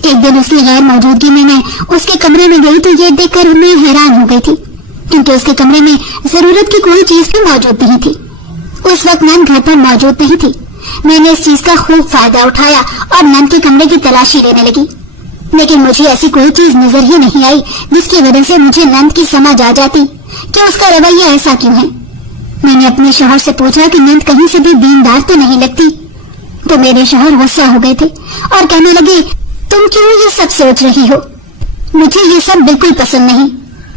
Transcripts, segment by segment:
ایک دن اس کی غیر موجودگی میں اس کے کمرے میں گئی تو یہ دیکھ کر میں حیران ہو گئی تھی، کیونکہ اس کے کمرے میں ضرورت کی کوئی چیز بھی موجود نہیں تھی۔ اس وقت نند گھر پر موجود نہیں تھی۔ میں نے اس چیز کا خوب فائدہ اٹھایا اور نند کے کمرے کی تلاشی لینے لگی، لیکن مجھے ایسی کوئی چیز نظر ہی نہیں آئی جس کی وجہ سے مجھے نند کی سمجھ آ جاتی کہ اس کا رویہ ایسا کیوں ہے۔ میں نے اپنے شوہر سے پوچھا کہ نند کہیں سے بھی دیندار تو نہیں لگتی، تو میرے شوہر غصہ ہو گئے تھے اور کہنے لگے، تم کیوں یہ سب سوچ رہی ہو؟ مجھے یہ سب بالکل پسند نہیں،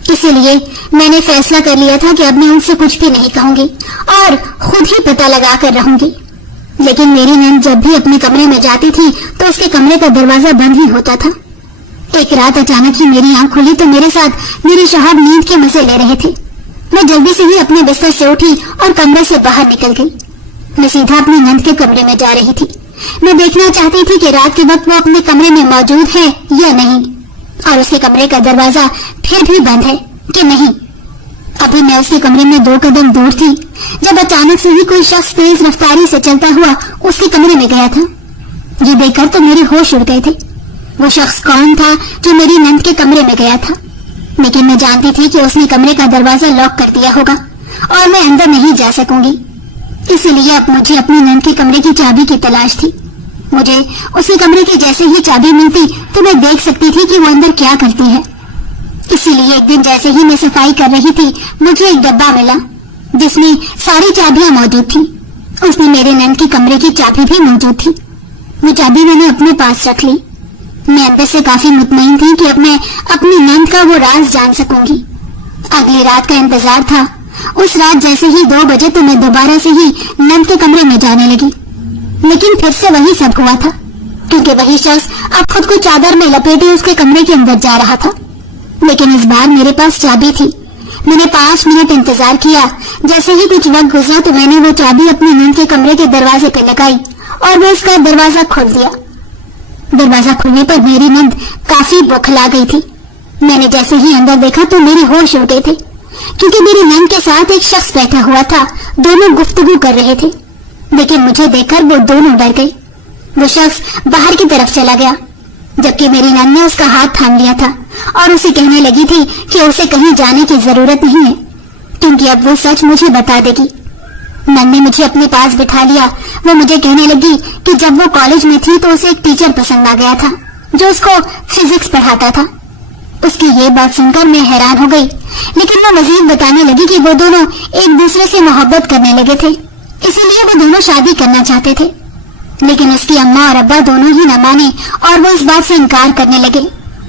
اسی لیے میں نے فیصلہ کر لیا تھا کہ اب میں ان سے کچھ بھی نہیں کہوں گی اور خود ہی پتہ لگا کر رہوں گی۔ لیکن میری نند جب بھی اپنے کمرے میں جاتی تھی تو اس کے کمرے کا دروازہ بند ہی ہوتا تھا۔ ایک رات اچانک ہی میری آنکھ کھلی تو میرے ساتھ میرے شوہر نیند کے مزے لے رہے تھے۔ میں جلدی سے ہی اپنے بستر سے اٹھی اور کمرے سے باہر نکل گئی۔ میں سیدھا اپنی نند کے کمرے میں جا رہی تھی۔ میں دیکھنا چاہتی تھی کہ رات کے وقت وہ اپنے کمرے میں موجود ہے یا نہیں، اور اس کے کمرے کا دروازہ پھر بھی بند ہے کہ نہیں۔ ابھی میں اس کے کمرے میں 2 قدم دور تھی جب اچانک سے ہی کوئی شخص تیز رفتاری سے چلتا ہوا اس کے کمرے میں گیا تھا۔ یہ دیکھ کر تو میرے ہوش اڑ گئے تھے۔ وہ شخص کون تھا جو میری نند کے کمرے میں گیا تھا؟ لیکن میں جانتی تھی کہ اس نے کمرے کا دروازہ لاک کر دیا ہوگا اور میں اندر نہیں جا سکوں گی، اسی لیے اب مجھے اپنی نند کے کمرے کی چابی کی تلاش تھی۔ مجھے اس کے کمرے کی جیسے ہی چابی ملتی تو میں دیکھ سکتی تھی کہ وہ اندر کیا کرتی ہے۔ اسی لیے ایک دن جیسے ہی میں صفائی کر رہی تھی مجھے ایک ڈبہ ملا جس میں ساری چابیاں موجود تھیں۔ اس میں میرے نند کی کمرے کی چابی بھی موجود تھی۔ وہ چابی میں نے اپنے پاس رکھ لی۔ میں اندر سے کافی مطمئن تھی کہ اب میں اپنی نند کا وہ راز جان سکوں گی۔ اگلی رات کا انتظار تھا۔ اس رات جیسے ہی 2 بجے تو میں دوبارہ سے ہی نند کے کمرے میں جانے لگی، لیکن پھر سے وہی سب ہوا تھا، کیونکہ وہی شخص اب خود کو چادر میں لپیٹے اس کے کمرے کے اندر جا رہا تھا۔ لیکن اس بار میرے پاس چابی تھی۔ میں نے 5 منٹ انتظار کیا۔ جیسے ہی کچھ وقت گزرا تو میں نے وہ چابی اپنی نند کے کمرے کے دروازے پہ لگائی اور وہ اس کا دروازہ کھول دیا۔ دروازہ کھلنے پر میری نند کافی بوکھلا گئی تھی۔ میں نے جیسے ہی اندر دیکھا تو میرے ہوش اڑ گئے تھے، کیونکہ میری نند کے ساتھ ایک شخص بیٹھا ہوا تھا۔ دونوں گفتگو کر رہے تھے، لیکن مجھے دیکھ کر وہ دونوں ڈر گئے۔ وہ شخص باہر کی طرف چلا گیا، جبکہ میری نند نے اس کا ہاتھ تھام لیا تھا اور اسے کہنے لگی تھی کہ اسے کہیں جانے کی ضرورت نہیں ہے، کیونکہ اب وہ سچ مجھے بتا دے گی۔ نند نے مجھے اپنے پاس بٹھا لیا۔ وہ مجھے کہنے لگی کہ جب وہ کالج میں تھی تو اسے ایک ٹیچر پسند آ گیا تھا جو اس کو فزکس پڑھاتا تھا۔ اس کی یہ بات سن کر میں حیران ہو گئی، لیکن وہ مزید بتانے لگی کہ وہ دونوں ایک دوسرے سے محبت کرنے لگے تھے، اسی لیے وہ دونوں شادی کرنا چاہتے تھے۔ لیکن اس کی اماں اور ابا دونوں ہی نہ مانے اور وہ اس بات سے انکار کرنے لگے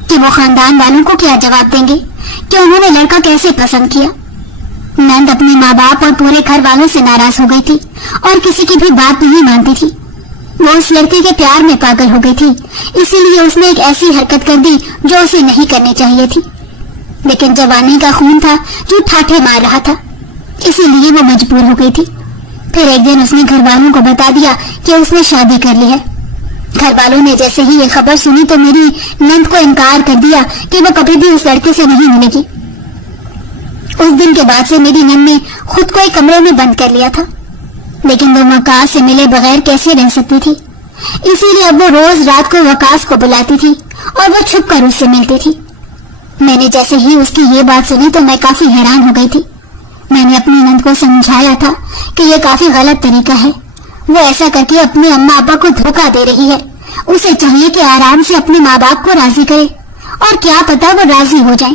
کہ وہ خاندان والوں کو کیا جواب دیں گے کہ انہوں نے لڑکا کیسے پسند کیا۔ نند اپنے ماں باپ اور پورے گھر والوں سے ناراض ہو گئی تھی اور کسی کی بھی بات نہیں مانتی تھی۔ وہ اس لڑکے کے پیار میں پاگل ہو گئی تھی، اسی لیے اس نے ایک ایسی حرکت کر دی جو اسے نہیں کرنی چاہیے تھی، لیکن جوانی کا خون تھا جو ٹھاٹھے مار رہا تھا، اسی لیے وہ مجبور ہو گئی تھی۔ پھر ایک دن اس نے گھر والوں کو بتا دیا کہ اس نے شادی کر لی ہے۔ گھر والوں نے جیسے ہی یہ خبر سنی تو میری نند کو انکار کر دیا کہ وہ کبھی بھی اس لڑکے سے نہیں ملے گی۔ اس دن کے بعد سے میری نند نے خود کو ایک کمرے میں بند کر لیا تھا، لیکن وہ وقاص سے ملے بغیر کیسے رہ سکتی تھی، اسی لیے اب وہ روز رات کو وقاص کو بلاتی تھی اور وہ چھپ کر اس سے ملتی تھی۔ میں نے جیسے ہی اس کی یہ بات سنی تو میں کافی حیران ہو گئی تھی۔ میں نے اپنی نند کو سمجھایا تھا کہ یہ کافی غلط طریقہ ہے، وہ ایسا کر کے اپنے اماں ابا کو دھوکہ دے رہی ہے۔ اسے چاہیے کہ آرام سے اپنے ماں باپ کو راضی کرے، اور کیا پتا وہ راضی ہو جائیں،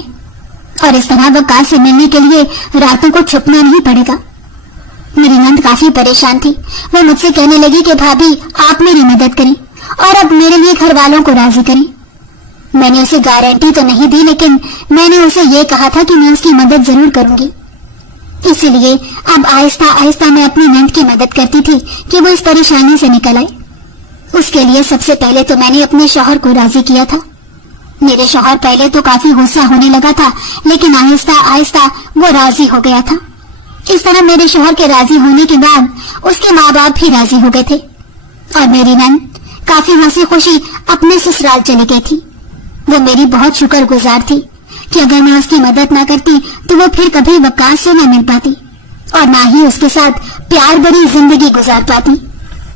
اور اس طرح وقاص سے ملنے کے لیے راتوں کو چھپنا نہیں پڑے گا۔ میری نند کافی پریشان تھی۔ وہ مجھ سے کہنے لگی کہ بھابھی آپ میری مدد کریں اور اب میرے لیے گھر والوں کو راضی کریں۔ میں نے اسے گارنٹی تو نہیں دی، لیکن میں نے اسے یہ کہا تھا کہ میں اس کی مدد ضرور کروں گی۔ اسی لیے اب آہستہ آہستہ میں اپنی نند کی مدد کرتی تھی کہ وہ اس پریشانی سے نکل آئے۔ اس کے لیے سب سے پہلے تو میں نے اپنے شوہر کو راضی کیا تھا۔ میرے شوہر پہلے تو کافی غصہ ہونے لگا تھا، لیکن آہستہ آہستہ وہ راضی ہو گیا تھا۔ اس طرح میرے شوہر کے راضی ہونے کے بعد اس کے ماں باپ بھی راضی ہو گئے تھے، اور میری نند کافی ہنسی خوشی اپنے سسرال چلی گئی تھی۔ وہ میری بہت شکر گزار تھی کہ اگر میں اس کی مدد نہ کرتی تو وہ پھر کبھی وقاص سے نہ مل پاتی اور نہ ہی اس کے ساتھ پیار بھری زندگی گزار پاتی۔